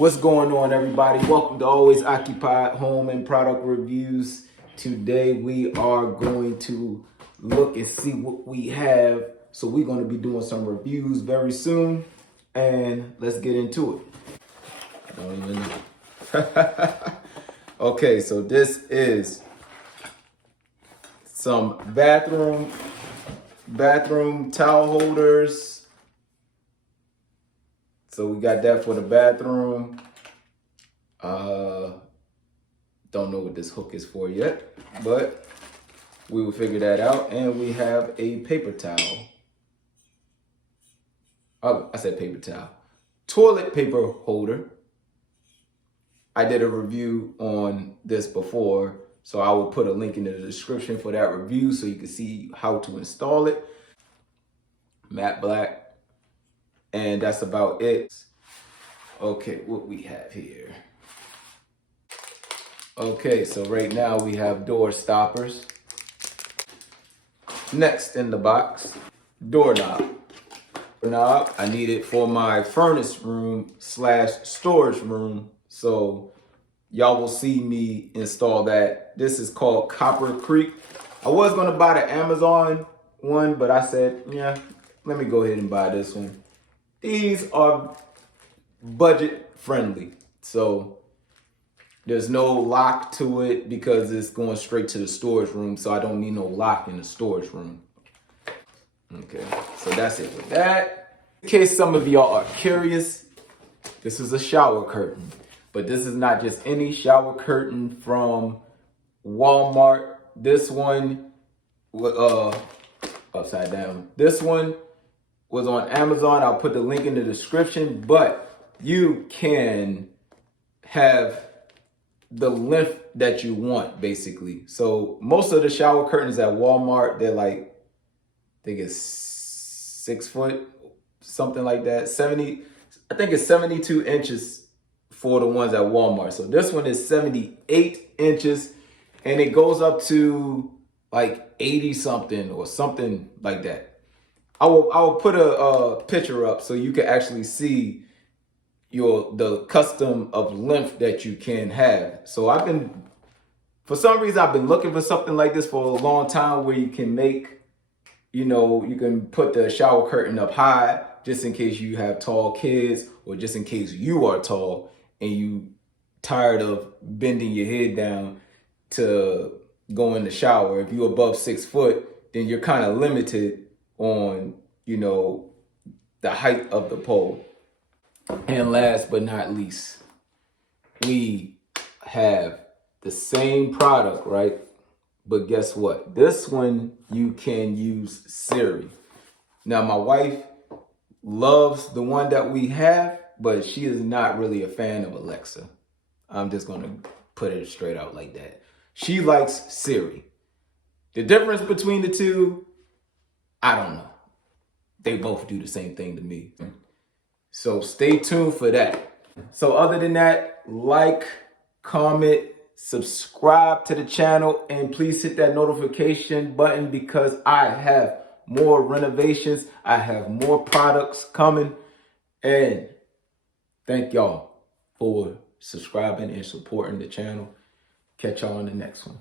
What's going on, everybody? Welcome to Always Occupied Home and Product Reviews. Today we are going to look and see what we have. So we're going to be doing some reviews very soon, and let's get into it. I don't even know. Okay, so this is some bathroom towel holders. So we got that for the bathroom. Don't know what this hook is for yet, but we will figure that out. And we have a paper towel. Oh, I said paper towel. Toilet paper holder. I did a review on this before, so I will put a link in the description for that review so you can see how to install it. Matte black. And that's about it. Okay, what we have here. Okay, so right now we have door stoppers. Next in the box, doorknob. Knob, I need it for my furnace room / storage room. So y'all will see me install that. This is called Copper Creek. I was gonna buy the Amazon one, but I said, yeah, let me go ahead and buy this one. These are budget friendly. So there's no lock to it because it's going straight to the storage room. So I don't need no lock in the storage room. Okay, so that's it with that. In case some of y'all are curious, this is a shower curtain. But this is not just any shower curtain from Walmart. This one, upside down. This one was on Amazon. I'll put the link in the description, but you can have the length that you want, basically. So most of the shower curtains at Walmart, they're like, I think it's 6 foot, something like that. I think it's 72 inches for the ones at Walmart. So this one is 78 inches and it goes up to like 80 something or something like that. I will put a picture up so you can actually see the custom of length that you can have. So for some reason, I've been looking for something like this for a long time where you can make, you can put the shower curtain up high just in case you have tall kids or just in case you are tall and you tired of bending your head down to go in the shower. If you're above 6 foot, then you're kind of limited on, the height of the pole. And last but not least, we have the same product, right? But guess what? This one, you can use Siri. Now, my wife loves the one that we have, but she is not really a fan of Alexa. I'm just going to put it straight out like that. She likes Siri. The difference between the two, I don't know. They both do the same thing to me. So stay tuned for that. So other than that, like, comment, subscribe to the channel, and please hit that notification button because I have more renovations. I have more products coming. And thank y'all for subscribing and supporting the channel. Catch y'all on the next one.